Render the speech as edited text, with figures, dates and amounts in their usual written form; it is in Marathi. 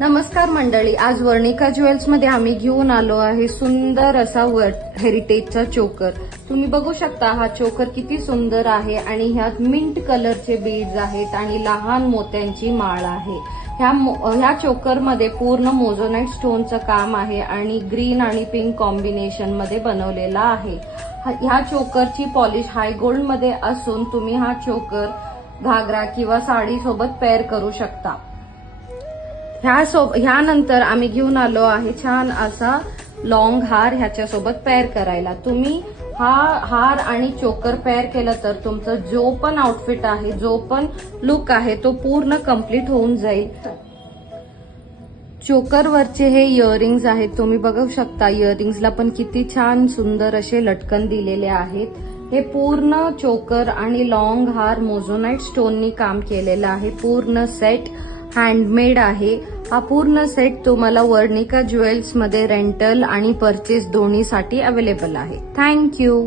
नमस्कार मंडळी, आज वर्णिका ज्वेल्स मध्ये आम्ही घेऊन आलो आहे सुंदर असा हेरिटेजचा चोकर। तुम्ही बघू शकता हा चोकर किती सुंदर आहे आणि ह्यात मिंट कलरचे बीड्स आहेत आणि लहान मोत्यांची माळ आहे। ह्या चोकर मध्ये पूर्ण मोझोनाइट स्टोनचं काम आहे आणि ग्रीन आणि पिंक कॉम्बिनेशन मध्ये बनवलेला आहे। ह्या चोकरची पॉलिश हाय गोल्ड मध्ये असून तुम्ही हा चोकर घागरा किंवा साडी सोबत पेअर करू शकता। ह्यानंतर आम्ही घेऊन आलो आहे छान असा लॉंग हार ह्याच्यासोबत पेअर करायला। तुम्ही हा हार आणि चोकर पेअर केलं तर तुमचं जो पण आउटफिट आहे, जो पण लुक आहे तो पूर्ण कंप्लीट होऊन जाईल। चोकरवरचे हे इयरिंग्स आहेत, तुम्ही बघू शकता इयरिंग्सला पण किती छान सुंदर असे लटकन दिलेले आहेत। हे पूर्ण चोकर आणि लॉंग हार मोझोनाइट स्टोननी काम केलेलं आहे। पूर्ण सेट हँडमेड आहे। हा पूर्ण सेट तुम्हाला वर्णिका ज्वेल्स मध्ये रेंटल आणि परचेस दोन्हीसाठी अवेलेबल आहे। थँक्यू।